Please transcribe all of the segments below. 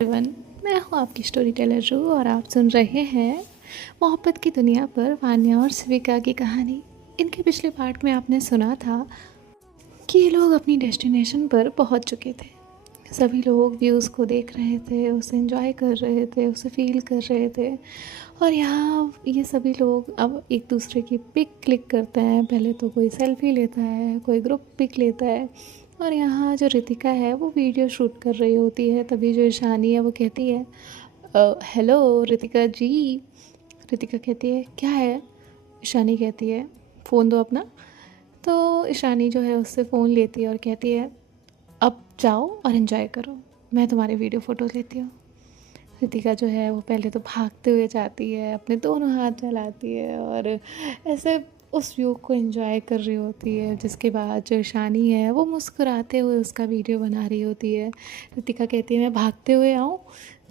Everyone, मैं हूँ आपकी स्टोरी टेलर रू और आप सुन रहे हैं मोहब्बत की दुनिया पर वान्या और सिविका की कहानी। इनके पिछले पार्ट में आपने सुना था कि ये लोग अपनी डेस्टिनेशन पर पहुँच चुके थे। सभी लोग व्यूज़ को देख रहे थे, उसे एंजॉय कर रहे थे, उसे फील कर रहे थे। और यहाँ ये सभी लोग अब एक दूसरे की पिक क्लिक करते हैं। पहले तो कोई सेल्फी लेता है, कोई ग्रुप पिक लेता है। और यहाँ जो रितिका है वो वीडियो शूट कर रही होती है। तभी जो ईशानी है वो कहती है, हेलो रितिका जी। रितिका कहती है, क्या है? ईशानी कहती है, फ़ोन दो अपना। तो ईशानी जो है उससे फ़ोन लेती है और कहती है, अब जाओ और इन्जॉय करो, मैं तुम्हारे वीडियो फ़ोटोज़ लेती हूँ। रितिका जो है वो पहले तो भागते हुए जाती है, अपने दोनों हाथ फैलाती है और ऐसे उस व्यू को एंजॉय कर रही होती है। जिसके बाद जो ईशानी है वो मुस्कुराते हुए उसका वीडियो बना रही होती है। रितिका कहती है, मैं भागते हुए आऊँ?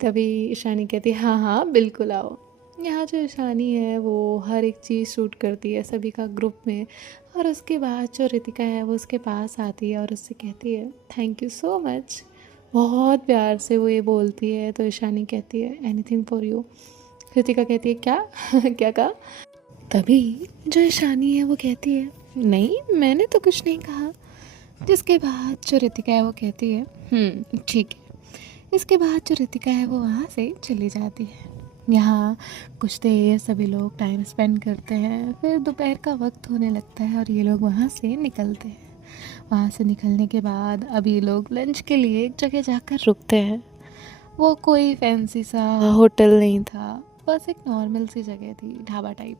तभी ईशानी कहती है, हाँ हाँ बिल्कुल आओ। यहाँ जो ईशानी है वो हर एक चीज़ शूट करती है सभी का ग्रुप में। और उसके बाद जो रितिका है वो उसके पास आती है और उससे कहती है, थैंक यू सो मच। बहुत प्यार से वो ये बोलती है। तो ईशानी कहती है, एनीथिंग फॉर यू। कृतिका कहती है, क्या? क्या कहा? तभी जो ईशानी है वो कहती है, नहीं मैंने तो कुछ नहीं कहा। जिसके बाद जो रितिका है वो कहती है, ठीक है। इसके बाद जो रितिका है वो वहाँ से चली जाती है। यहाँ कुछ देर सभी लोग टाइम स्पेंड करते हैं। फिर दोपहर का वक्त होने लगता है और ये लोग वहाँ से निकलते हैं। वहाँ से निकलने के बाद अब ये लोग लंच के लिए एक जगह जाकर रुकते हैं। वो कोई फैंसी सा होटल नहीं था, बस एक नॉर्मल सी जगह थी, ढाबा टाइप।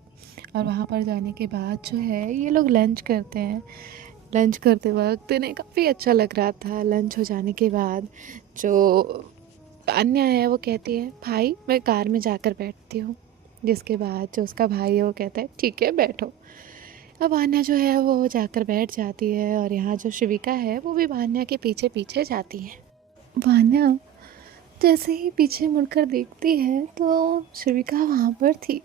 और वहाँ पर जाने के बाद जो है ये लोग लंच करते हैं। लंच करते वक्त इन्हें काफ़ी अच्छा लग रहा था। लंच हो जाने के बाद जो अन्य है वो कहती है, भाई मैं कार में जाकर बैठती हूँ। जिसके बाद जो उसका भाई है वो कहता है, ठीक है बैठो। अब वान्या जो है वो जाकर बैठ जाती है और यहाँ जो शिविका है वो भी वान्या के पीछे पीछे जाती है। वान्या जैसे ही पीछे मुड़कर देखती है तो शिविका वहाँ पर थी।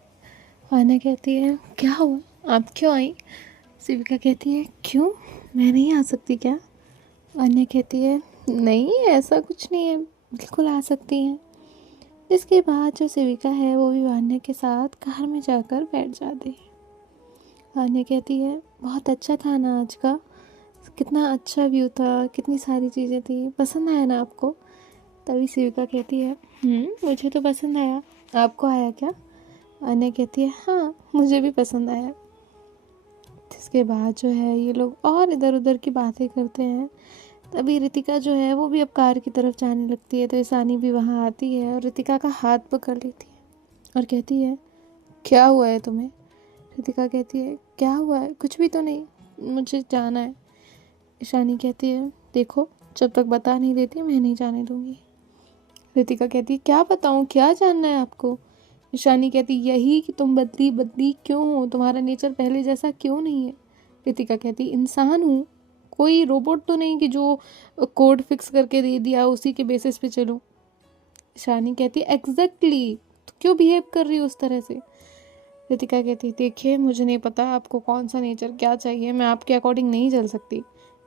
वान्या कहती है, क्या हुआ, आप क्यों आई? शिविका कहती है, क्यों, मैं नहीं आ सकती क्या? वान्या कहती है, नहीं ऐसा कुछ नहीं है, बिल्कुल आ सकती हैं। इसके बाद जो शिविका है वो भी वान्या के साथ कार में जाकर बैठ जाती है। वान्या कहती है, बहुत अच्छा था ना आज का, कितना अच्छा व्यू था, कितनी सारी चीज़ें थी, पसंद आया ना आपको? तभी शिविका कहती है, मुझे तो पसंद आया, आपको आया क्या? वान्या कहती है, हाँ मुझे भी पसंद आया। जिसके बाद जो है ये लोग और इधर उधर की बातें करते हैं। तभी रितिका जो है वो भी अब कार की तरफ जाने लगती है। तो ईशानी भी वहाँ आती है और रितिका का हाथ पकड़ लेती है और कहती है, क्या हुआ है तुम्हें? रितिका कहती है, क्या हुआ है, कुछ भी तो नहीं, मुझे जाना है। ईशानी कहती है, देखो जब तक बता नहीं देती मैं नहीं जाने दूँगी। रितिका कहती है, क्या बताऊँ, क्या जानना है आपको? ईशानी कहती, यही कि तुम बदली बदली क्यों हो, तुम्हारा नेचर पहले जैसा क्यों नहीं है? रितिका कहती, इंसान हूँ, कोई रोबोट तो नहीं कि जो कोड फिक्स करके दे दिया उसी के बेसिस पे चलूँ। ईशानी कहती, एग्जैक्टली, तो क्यों बिहेव कर रही हो उस तरह से? रितिका कहती, देखिए मुझे नहीं पता आपको कौन सा नेचर क्या चाहिए, मैं आपके अकॉर्डिंग नहीं चल सकती।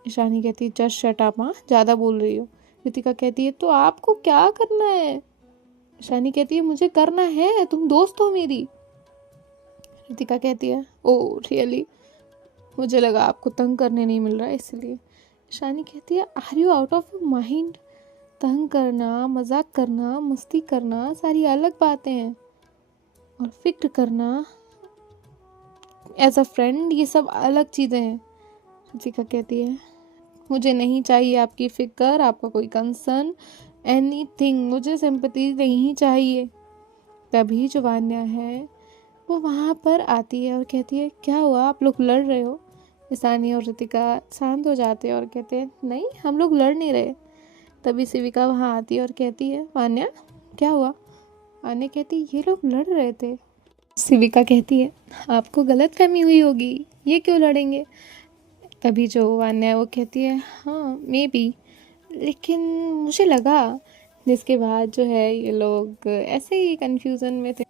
ईशानी कहती, जस्ट शट अप, हाँ ज़्यादा बोल रही हो। रितिका कहती है, तो आपको क्या करना है? ईशानी कहती है, मुझे करना है, तुम दोस्त हो मेरी। रितिका कहती है, ओ रियली, मुझे लगा आपको तंग करने नहीं मिल रहा है इसलिए। ईशानी कहती है, are you out of mind? तंग करना, मजाक करना, मस्ती करना सारी अलग बातें हैं, और फिक्र करना एज अ फ्रेंड ये सब अलग चीज़ें हैं। रितिका कहती है, मुझे नहीं चाहिए आपकी फ़िक्र, आपका कोई कंसर्न, एनीथिंग, मुझे सिंपैथी नहीं चाहिए। तभी जो वान्या है वो वहाँ पर आती है और कहती है, क्या हुआ, आप लोग लड़ रहे हो? ईशानी और रितिका शांत हो जाते हैं और कहते हैं, नहीं हम लोग लड़ नहीं रहे। तभी शिविका वहाँ आती है और कहती है, वान्या क्या हुआ? वान्या कहती है, ये लोग लड़ रहे थे। शिविका कहती है, आपको गलतफहमी हुई होगी, ये क्यों लड़ेंगे? तभी जो वान्या है वो कहती है, हाँ मे बी, लेकिन मुझे लगा। जिसके बाद जो है ये लोग ऐसे ही कन्फ्यूज़न में थे।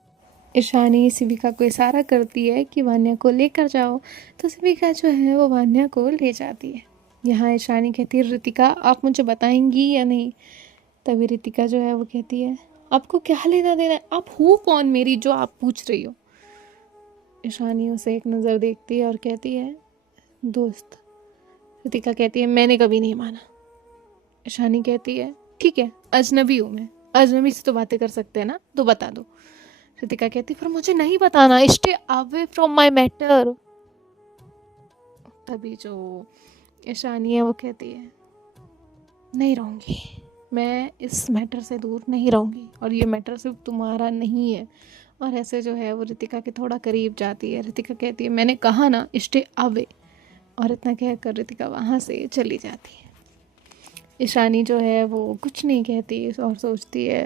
ईशानी शिविका को इशारा करती है कि वान्या को लेकर जाओ। तो शिविका जो है वो वान्या को ले जाती है। यहाँ ईशानी कहती है, रितिका आप मुझे बताएंगी या नहीं? तभी रितिका जो है वो कहती है, आपको क्या लेना देना है, आप हो कौन मेरी जो आप पूछ रही हो। ईशानी उसे एक नज़र देखती है और कहती है, दोस्त। रितिका कहती है, मैंने कभी नहीं माना। ईशानी कहती है, ठीक है, अजनबी हूँ मैं, अजनबी से तो बातें कर सकते हैं ना, तो बता दो। रितिका कहती है, पर मुझे नहीं बताना, stay away from my matter. तभी जो ईशानी है वो कहती है, नहीं रहूँगी, मैं इस मैटर से दूर नहीं रहूँगी, और ये मैटर सिर्फ तुम्हारा नहीं है। और ऐसे जो है वो रितिका के थोड़ा करीब जाती है। रितिका कहती है, मैंने कहा ना, स्टे अवे। और इतना कहकर रितिका वहाँ से चली जाती है। ईशानी जो है वो कुछ नहीं कहती और सोचती है,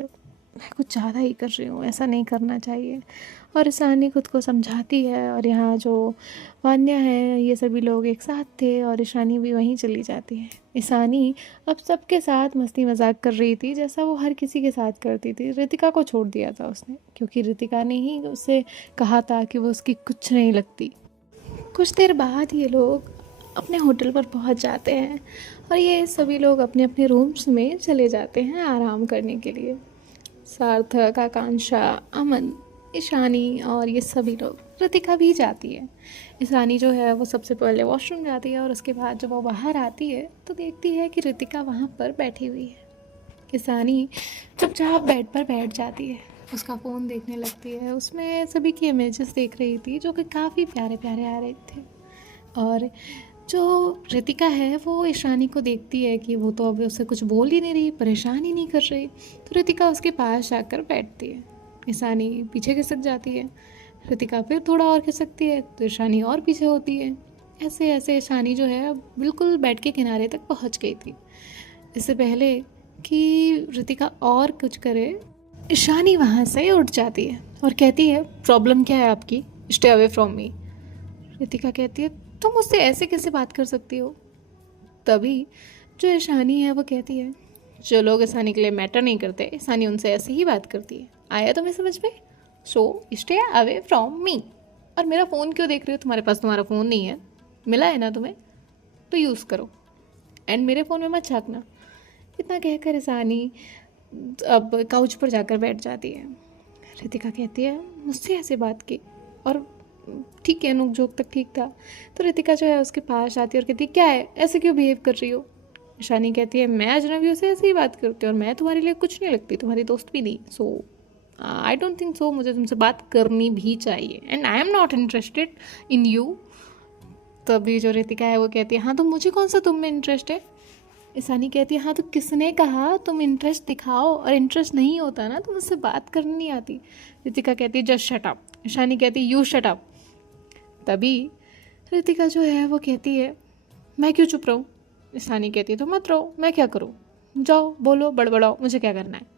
मैं कुछ ज़्यादा ही कर रही हूँ, ऐसा नहीं करना चाहिए। और ईशानी खुद को समझाती है। और यहाँ जो वान्या है, ये सभी लोग एक साथ थे और ईशानी भी वहीं चली जाती है। ईशानी अब सबके साथ मस्ती मजाक कर रही थी, जैसा वो हर किसी के साथ करती थी। रितिका को छोड़ दिया था उसने, क्योंकि रितिका ने ही उससे कहा था कि वो उसकी कुछ नहीं लगती। कुछ देर बाद ये लोग अपने होटल पर पहुंच जाते हैं और ये सभी लोग अपने अपने रूम्स में चले जाते हैं आराम करने के लिए। सार्थक, आकांक्षा, अमन, ईशानी और ये सभी लोग, रितिका भी जाती है। ईशानी जो है वो सबसे पहले वॉशरूम जाती है और उसके बाद जब वो बाहर आती है तो देखती है कि रितिका वहाँ पर बैठी हुई है। ईशानी चुपचाप बेड पर बैठ जाती है, उसका फ़ोन देखने लगती है। उसमें सभी की इमेजेस देख रही थी जो कि काफ़ी प्यारे प्यारे आ रहे थे। और जो रितिका है वो ईशानी को देखती है कि वो तो अभी उससे कुछ बोल ही नहीं रही, परेशान ही नहीं कर रही, तो रितिका उसके पास जाकर बैठती है। ईशानी पीछे खिसक जाती है, रितिका फिर थोड़ा और खिसकती है तो ईशानी और पीछे होती है। ऐसे ऐसे ईशानी जो है बिल्कुल बेड के किनारे तक पहुंच गई थी। इससे पहले कि रितिका और कुछ करे, ईशानी वहाँ से उठ जाती है और कहती है, प्रॉब्लम क्या है आपकी, stay away from me. Ritika कहती है, तुम मुझसे ऐसे कैसे बात कर सकती हो। तभी जो ईशानी है वो कहती है, जो लोग ईशानी के लिए मैटर नहीं करते, ईशानी उनसे ऐसे ही बात करती है। आया तुम्हें समझ में, so stay away from me. और मेरा फ़ोन क्यों देख रहे हो, तुम्हारे पास तुम्हारा फ़ोन नहीं है, मिला है ना तुम्हें, तो यूज़ करो, एंड मेरे फ़ोन में मत झाँकना। इतना कहकर ईशानी अब काउच पर जाकर बैठ जाती है। रितिका कहती है, मुझसे ऐसे बात की, और ठीक है, नोक झोंक तक ठीक था। तो रितिका जो है उसके पास आती है और कहती है, क्या है, ऐसे क्यों बिहेव कर रही हो। ईशानी कहती है, मैं अजनबियों से ऐसे ही बात करती हूँ और मैं तुम्हारे लिए कुछ नहीं लगती, तुम्हारी दोस्त भी नहीं, सो आई डोंट थिंक सो मुझे तुमसे बात करनी भी चाहिए, and I am not interested in you. तभी जो रितिका है वो कहती है, हाँ तो मुझे कौन सा तुम में इंटरेस्ट है। ईशानी कहती है, हाँ तो किसने कहा तुम इंटरेस्ट दिखाओ, और इंटरेस्ट नहीं होता ना तो मुझसे बात करनी नहीं आती। रितिका कहती है, जस्ट शट अप। ईशानी कहती है, यू शट अप। तभी रितिका जो है वो कहती है, मैं क्यों चुप रहूँ। ईशानी कहती है, तो मत रहो, मैं क्या करूँ, जाओ बोलो बड़बड़ाओ, मुझे क्या करना है।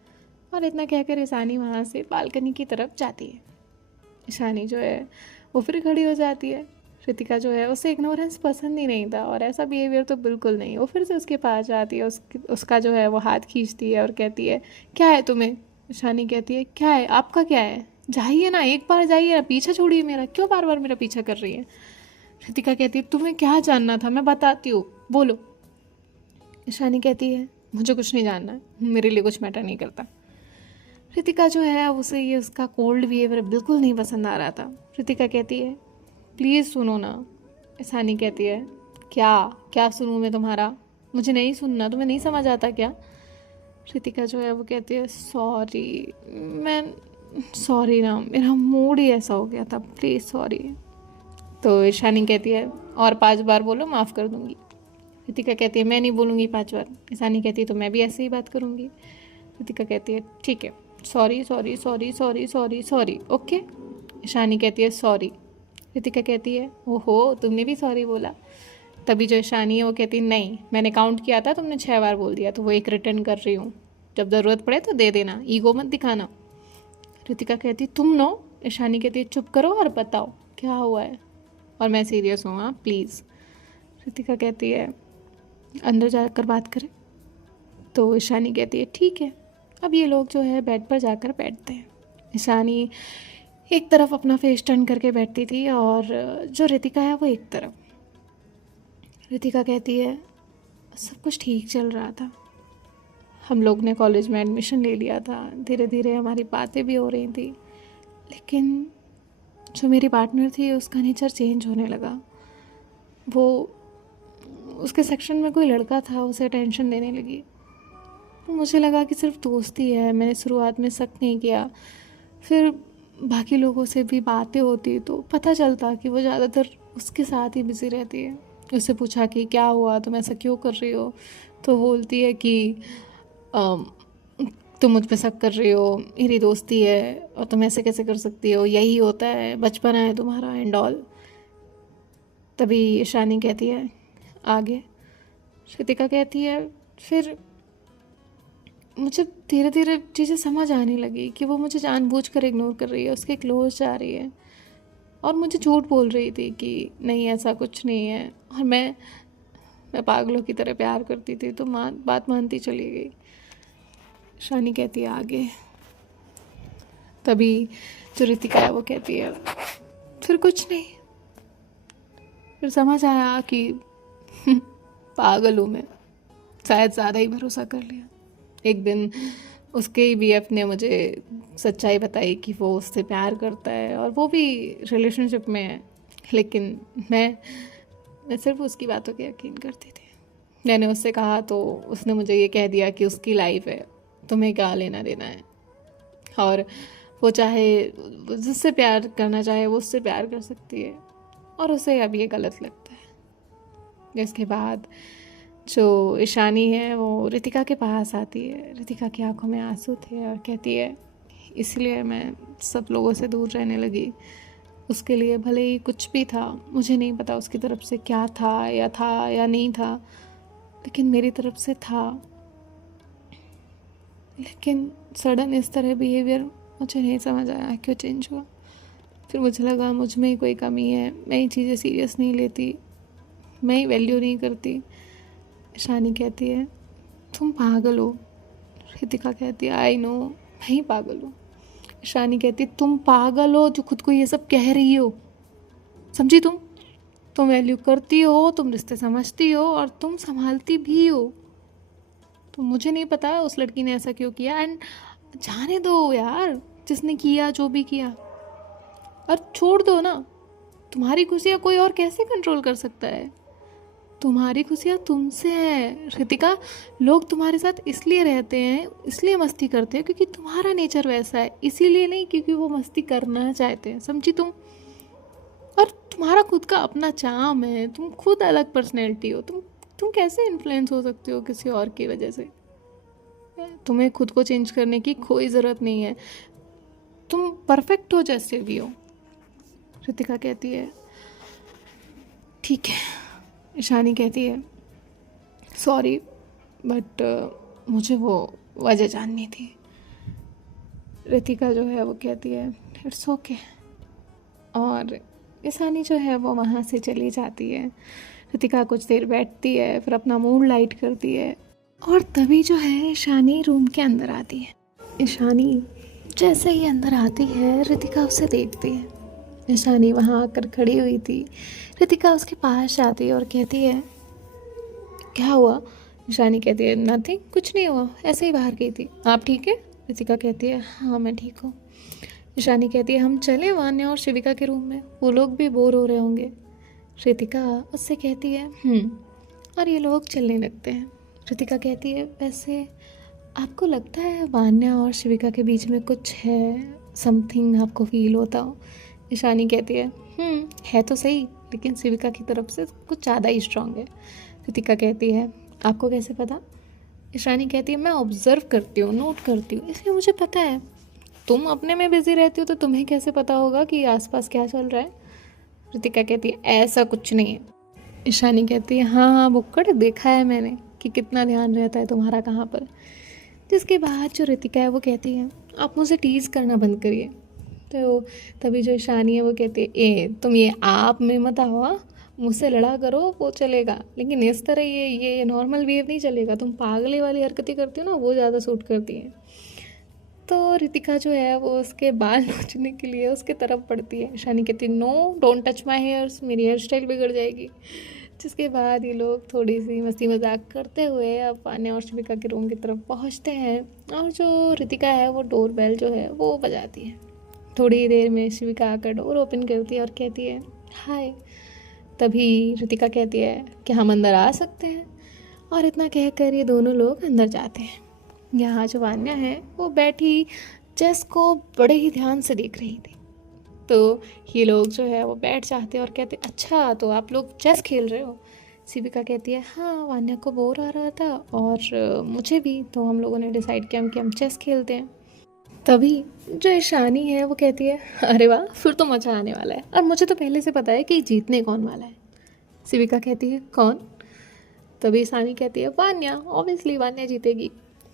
और इतना कहकर ईशानी वहाँ से बालकनी की तरफ जाती है। ईशानी जो है वो फिर खड़ी हो जाती है। रितिका जो है उसे इग्नोरेंस पसंद ही नहीं था और ऐसा बिहेवियर तो बिल्कुल नहीं। वो फिर से उसके पास जाती है, उसका जो है वो हाथ खींचती है और कहती है, क्या है तुम्हें। ईशानी कहती है, क्या है, आपका क्या है, जाइए ना, एक बार जाइए ना, पीछा छोड़िए मेरा, क्यों बार बार मेरा पीछा कर रही है। रितिका कहती है, तुम्हें क्या जानना था, मैं बताती हूँ, बोलो। ईशानी कहती है, मुझे कुछ नहीं जानना है, मेरे लिए कुछ मैटर नहीं करता। रितिका जो है उसे ये उसका कोल्ड बिहेवियर बिल्कुल नहीं पसंद आ रहा था। रितिका कहती है, प्लीज़ सुनो ना। ईशानी कहती है, क्या क्या सुनूँ मैं तुम्हारा, मुझे नहीं सुनना, तुम्हें नहीं समझ आता क्या। रितिका जो है वो कहती है, सॉरी ना, मेरा मूड ही ऐसा हो गया था, प्लीज़ सॉरी। तो ईशानी कहती है, और 5 बार बोलो, माफ़ कर दूँगी। रितिका कहती है, मैं नहीं बोलूँगी 5 बार। ईशानी कहती है, तो मैं भी ऐसे ही बात करूँगी। रितिका कहती है, ठीक है, sorry sorry sorry sorry sorry sorry, okay. Ishani कहती है, सॉरी। रितिका कहती है, ओहो, तुमने भी सॉरी बोला। तभी जो ईशानी है वो कहती है, नहीं, मैंने काउंट किया था, तुमने 6 बार बोल दिया, तो वो एक रिटर्न कर रही हूँ, जब ज़रूरत पड़े तो दे देना, ईगो मत दिखाना। रितिका कहती है, तुम नो। ईशानी कहती है, चुप करो और बताओ क्या हुआ है, और मैं सीरियस हूँ, हाँ प्लीज़। रितिका कहती है, अंदर जाकर बात करें। तो ईशानी कहती है, ठीक है। अब ये लोग जो है बेड पर जाकर बैठते हैं। ईशानी एक तरफ अपना फेस टर्न करके बैठती थी और जो रितिका है वो एक तरफ। रितिका कहती है, सब कुछ ठीक चल रहा था, हम लोग ने कॉलेज में एडमिशन ले लिया था, धीरे धीरे हमारी बातें भी हो रही थी, लेकिन जो मेरी पार्टनर थी उसका नेचर चेंज होने लगा। वो उसके सेक्शन में कोई लड़का था, उसे अटेंशन देने लगी। मुझे लगा कि सिर्फ दोस्ती है, मैंने शुरुआत में शक नहीं किया। फिर बाकी लोगों से भी बातें होती तो पता चलता कि वो ज़्यादातर उसके साथ ही बिज़ी रहती है। उससे पूछा कि क्या हुआ, तुम ऐसा क्यों कर रही हो, तो बोलती है कि अम, तुम मुझ पे शक कर रही हो, मेरी दोस्ती है और तुम ऐसे कैसे कर सकती हो, यही होता है, बचपना है तुम्हारा एंड ऑल। तभी शानी कहती है आगे, श्रुतिका कहती है, फिर मुझे धीरे धीरे चीज़ें समझ आने लगी कि वो मुझे जानबूझकर इग्नोर कर रही है, उसके क्लोज जा रही है और मुझे झूठ बोल रही थी कि नहीं ऐसा कुछ नहीं है। और मैं पागलों की तरह प्यार करती थी, तो बात मानती चली गई। शानी कहती है आगे, तभी जो रितिका है वो कहती है, फिर कुछ नहीं, फिर समझ आया कि पागल हूँ मैं, शायद ज़्यादा ही भरोसा कर लिया। एक दिन उसके ही बीएफ ने मुझे सच्चाई बताई कि वो उससे प्यार करता है और वो भी रिलेशनशिप में है, लेकिन मैं सिर्फ उसकी बातों पे यकीन करती थी। मैंने उससे कहा तो उसने मुझे ये कह दिया कि उसकी लाइफ है, तुम्हें क्या लेना देना है, और वो चाहे जिससे प्यार करना चाहे वो उससे प्यार कर सकती है, और उसे अब ये गलत लगता है। इसके बाद जो ईशानी है वो रितिका के पास आती है। रितिका की आंखों में आंसू थे और कहती है, इसलिए मैं सब लोगों से दूर रहने लगी। उसके लिए भले ही कुछ भी था, मुझे नहीं पता उसकी तरफ से क्या था या नहीं था, लेकिन मेरी तरफ से था। लेकिन सडन इस तरह बिहेवियर मुझे नहीं समझ आया क्यों चेंज हुआ। फिर मुझे लगा मुझ में ही कोई कमी है, मैं ही चीज़ें सीरियस नहीं लेती, मैं ही वैल्यू नहीं करती। शानी कहती है, तुम पागल हो। रितिका कहती है, आई नो, मैं ही पागल हूँ। शानी कहती है, तुम पागल हो जो खुद को ये सब कह रही हो, समझी? तुम वैल्यू करती हो, तुम रिश्ते समझती हो और तुम संभालती भी हो। तो मुझे नहीं पता उस लड़की ने ऐसा क्यों किया, एंड जाने दो यार, जिसने किया जो भी किया, और छोड़ दो ना। तुम्हारी खुशियाँ कोई और कैसे कंट्रोल कर सकता है? तुम्हारी खुशियाँ तुमसे है रितिका। लोग तुम्हारे साथ इसलिए रहते हैं, इसलिए मस्ती करते हैं क्योंकि तुम्हारा नेचर वैसा है, इसीलिए नहीं क्योंकि वो मस्ती करना चाहते हैं, समझी तुम? और तुम्हारा खुद का अपना चार्म है, तुम खुद अलग पर्सनैलिटी हो। तुम कैसे इन्फ्लुएंस हो सकते हो किसी और की वजह से? तुम्हें खुद को चेंज करने की कोई ज़रूरत नहीं है, तुम परफेक्ट हो जैसे भी हो। रितिका कहती है, ठीक है। ईशानी कहती है, सॉरी बट मुझे वो वजह जाननी थी। रितिका जो है वो कहती है, इट्स ओके। और ईशानी जो है वो वहाँ से चली जाती है। रितिका कुछ देर बैठती है, फिर अपना मूड लाइट करती है, और तभी जो है ईशानी रूम के अंदर आती है। ईशानी जैसे ही अंदर आती है, रितिका उसे देखती है। ईशानी वहाँ आकर खड़ी हुई थी। रितिका उसके पास जाती है और कहती है, क्या हुआ? ईशानी कहती है, नथिंग, कुछ नहीं हुआ, ऐसे ही बाहर गई थी। आप ठीक है? रितिका कहती है, हाँ मैं ठीक हूँ। ईशानी कहती है, हम चले वान्या और शिविका के रूम में, वो लोग भी बोर हो रहे होंगे। रितिका उससे कहती है, और ये लोग चलने लगते हैं। रितिका कहती है, वैसे आपको लगता है वान्या और शिविका के बीच में कुछ है, समथिंग आपको फील होता हो? ईशानी कहती है, है तो सही, लेकिन शिविका की तरफ से कुछ ज़्यादा ही स्ट्रांग है। रितिका कहती है, आपको कैसे पता? ईशानी कहती है, मैं ऑब्ज़र्व करती हूँ, नोट करती हूँ, इसलिए मुझे पता है। तुम अपने में बिजी रहती हो तो तुम्हें कैसे पता होगा कि आसपास क्या चल रहा है? रितिका कहती है, ऐसा कुछ नहीं है। ईशानी कहती है, हाँ बुक्कड़, देखा है मैंने कि कितना ध्यान रहता है तुम्हारा कहाँ पर। जिसके बाद जो रितिका है वो कहती है, आप मुझे टीज़ करना बंद करिए। तो तभी जो ईशानी है वो कहती है, तुम ये आप में मत आओ, मुझसे लड़ा करो वो चलेगा, लेकिन इस तरह ये नॉर्मल वेव नहीं चलेगा। तुम पागले वाली हरकतें करती हो ना, वो ज़्यादा सूट करती हैं। तो रितिका जो है वो उसके बाल नोचने के लिए उसके तरफ पड़ती है। ईशानी कहती है, no don't touch my hairs, मेरी हेयर स्टाइल बिगड़ जाएगी। जिसके बाद ये लोग थोड़ी सी मस्ती मजाक करते हुए अब वान्या और शिविका के रूम की तरफ पहुंचते हैं। और जो रितिका है वो डोर बेल जो है वो बजाती है। थोड़ी देर में शिविका आकर डोर ओपन करती है और कहती है हाय। तभी रितिका कहती है कि हम अंदर आ सकते हैं। और इतना कहकर ये दोनों लोग अंदर जाते हैं। यहाँ जो वान्या है वो बैठी चेस को बड़े ही ध्यान से देख रही थी। तो ये लोग जो है वो बैठ जाते हैं और कहते अच्छा तो आप लोग चेस खेल रहे हो। शिविका कहती है हाँ वान्या को बोर आ रहा था और मुझे भी, तो हम लोगों ने डिसाइड किया कि हम चेस खेलते हैं। तभी जो ईशानी है वो कहती है अरे वाह फिर तो मज़ा आने वाला है, और मुझे तो पहले से पता है कि जीतने कौन वाला है। शिविका कहती है कौन। तभी ईशानी कहती है वान्या, ऑब्वियसली वान्या जीतेगी।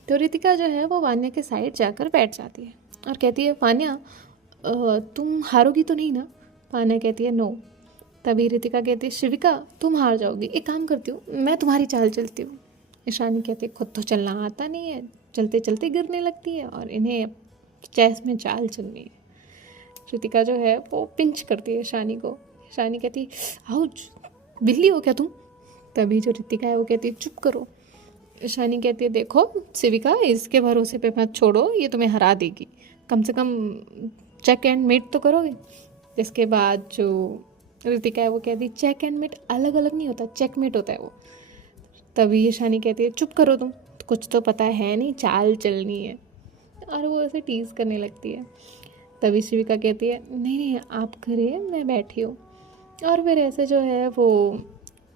तो रितिका जो है वो वान्या के साइड जाकर बैठ जाती है और कहती है वान्या तुम हारोगी तो नहीं ना। वान्या कहती है नो। तभी रितिका कहती है शिविका तुम हार जाओगी, एक काम करती हूँ मैं तुम्हारी चाल चलती हूँ। ईशानी कहती है खुद तो चलना आता नहीं है, चलते चलते गिरने लगती है और इन्हें चेस में चाल चलनी है। रितिका जो है वो पिंच करती है ईशानी को। ईशानी कहती है आउच, बिल्ली हो क्या तुम। तभी जो रितिका है वो कहती है चुप करो। ईशानी कहती है देखो शिविका इसके भरोसे पे मत छोड़ो, ये तुम्हें हरा देगी, कम से कम चेक एंड मेट तो करोगे। जिसके बाद जो रितिका है वो कहती है चेक एंड मेट अलग अलग नहीं होता, चेकमेट होता है वो। तभी ईशानी कहती है चुप करो तुम, कुछ तो पता है नहीं, चाल चलनी है। और वो ऐसे टीज करने लगती है। तभी शिविका कहती है नहीं नहीं आप करिए मैं बैठी हूँ। और फिर ऐसे जो है वो,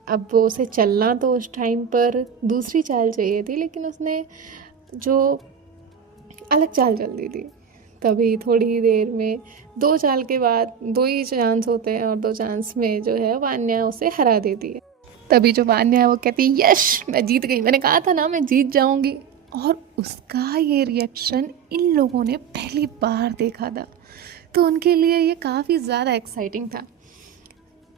अब वो उसे चलना तो उस टाइम पर दूसरी चाल चाहिए थी, लेकिन उसने जो अलग चाल चल दी थी। तभी थोड़ी देर में दो चाल के बाद दो ही चांस होते हैं और दो चांस में जो है वान्या उसे हरा देती है। तभी जो वान्या है वो कहती है यश मैं जीत गई, मैंने कहा था ना मैं जीत जाऊंगी। और उसका ये रिएक्शन इन लोगों ने पहली बार देखा था, तो उनके लिए ये काफ़ी ज़्यादा एक्साइटिंग था।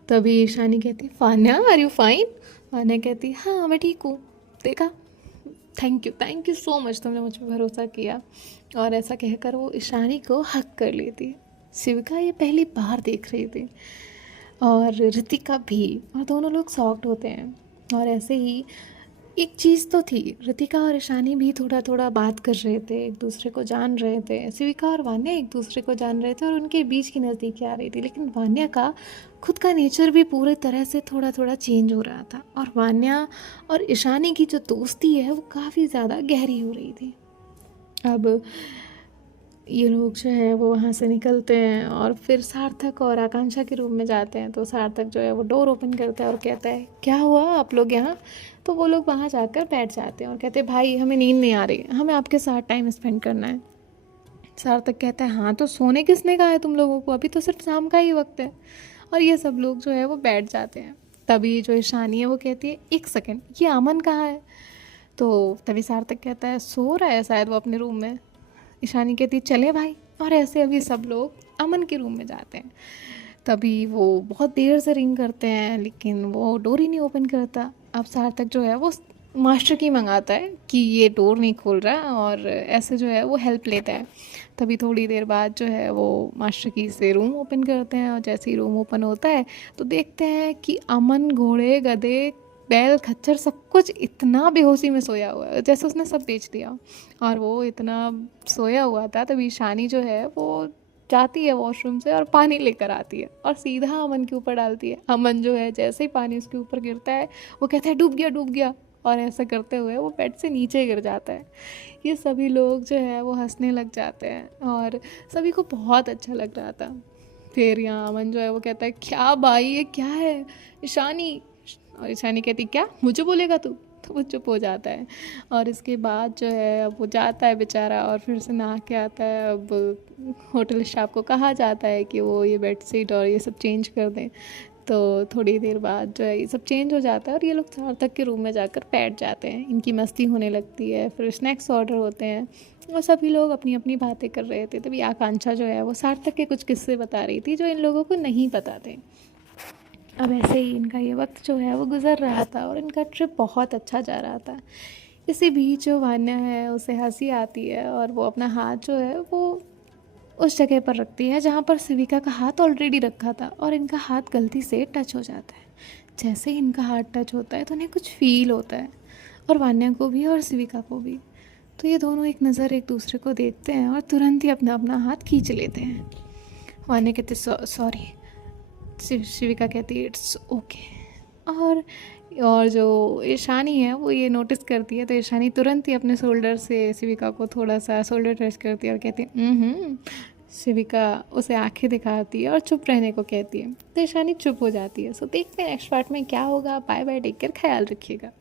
तभी ईशानी कहती Vanya are you fine. Vanya कहती हाँ मैं ठीक हूँ, देखा, थैंक यू सो मच, तुमने मुझ पर भरोसा किया। और ऐसा कहकर वो ईशानी को हक कर लेती। शिविका ये पहली बार देख रही थी और रितिका भी, और दोनों लोग शॉक्ड होते हैं। और ऐसे ही एक चीज़ तो थी, रितिका और ईशानी भी थोड़ा थोड़ा बात कर रहे थे, एक दूसरे को जान रहे थे। शिविका और वान्या एक दूसरे को जान रहे थे और उनके बीच की नज़दीकी आ रही थी। लेकिन वान्या का खुद का नेचर भी पूरी तरह से थोड़ा थोड़ा चेंज हो रहा था और वान्या और ईशानी की जो दोस्ती है वो काफ़ी ज़्यादा गहरी हो रही थी। अब ये लोग जो है वो वहाँ से निकलते हैं और फिर सार्थक और आकांक्षा के रूम में जाते हैं। तो सार्थक जो है वो डोर ओपन करता है और कहता है क्या हुआ आप लोग यहाँ। तो वो लोग वहाँ जाकर बैठ जाते हैं और कहते हैं भाई हमें नींद नहीं आ रही, हमें आपके साथ टाइम स्पेंड करना है। सार्थक कहता है हाँ तो सोने किसने कहा है तुम लोगों को, अभी तो सिर्फ शाम का ही वक्त है। और ये सब लोग जो है वो बैठ जाते हैं। तभी जो ईशानी है वो कहती है एक सेकेंड ये अमन कहाँ है। तो तभी सार्थक कहता है सो रहा है शायद वो अपने रूम में। ईशानी कहती चले भाई। और ऐसे अभी सब लोग अमन के रूम में जाते हैं। तभी वो बहुत देर से रिंग करते हैं लेकिन वो डोर ही नहीं ओपन करता। अब सार्थक जो है वो मास्टर की मंगाता है कि ये डोर नहीं खोल रहा और ऐसे जो है वो हेल्प लेता है। तभी थोड़ी देर बाद जो है वो मास्टर की से रूम ओपन करते हैं और जैसे ही रूम ओपन होता है तो देखते हैं कि अमन घोड़े गधे बैल खच्चर सब कुछ इतना बेहोशी में सोया हुआ है जैसे उसने सब बेच दिया। और वो इतना सोया हुआ था तभी ईशानी जो है वो जाती है वॉशरूम से और पानी लेकर आती है और सीधा अमन के ऊपर डालती है। अमन जो है जैसे ही पानी उसके ऊपर गिरता है वो कहता है डूब गया। और ऐसा करते हुए वो बेड से नीचे गिर जाता है। ये सभी लोग जो है वो हंसने लग जाते हैं और सभी को बहुत अच्छा लग रहा था। फिर यहाँ अमन जो है वो कहता है क्या भाई ये क्या है ईशानी। और ईशानी कहती क्या मुझे बोलेगा तू, तो वो चुप हो जाता है। और इसके बाद जो है अब वो जाता है बेचारा और फिर से नहा के आता है। अब होटल स्टाफ को कहा जाता है कि वो ये बेडशीट और ये सब चेंज कर दें। तो थोड़ी देर बाद जो है ये सब चेंज हो जाता है और ये लोग सार्थक के रूम में जाकर बैठ जाते हैं। इनकी मस्ती होने लगती है, फिर स्नैक्स ऑर्डर होते हैं और सभी लोग अपनी अपनी बातें कर रहे थे। तभी आकांक्षा जो है वो सार्थक के कुछ किस्से बता रही थी जो इन लोगों को नहीं पता थे। अब ऐसे ही इनका ये वक्त जो है वो गुजर रहा था और इनका ट्रिप बहुत अच्छा जा रहा था। इसी बीच जो वान्या है उसे हंसी आती है और वो अपना हाथ जो है वो उस जगह पर रखती है जहाँ पर शिविका का हाथ ऑलरेडी रखा था और इनका हाथ गलती से टच हो जाता है। जैसे ही इनका हाथ टच होता है तो उन्हें कुछ फील होता है, और वान्या को भी और शिविका को भी। तो ये दोनों एक नज़र एक दूसरे को देखते हैं और तुरंत ही अपना अपना हाथ खींच लेते हैं। वान्या कहते सॉरी, शिविका कहती है इट्स ओके। और जो ईशानी है वो ये नोटिस करती है, तो ईशानी तुरंत ही अपने शोल्डर से शिविका को थोड़ा सा शोल्डर टच करती है और कहती है। शिविका उसे आंखें दिखाती है और चुप रहने को कहती है, तो ईशानी चुप हो जाती है। सो देखते हैं नेक्स्ट पार्ट में क्या होगा। बाय बाय, टेक केयर, ख्याल रखिएगा।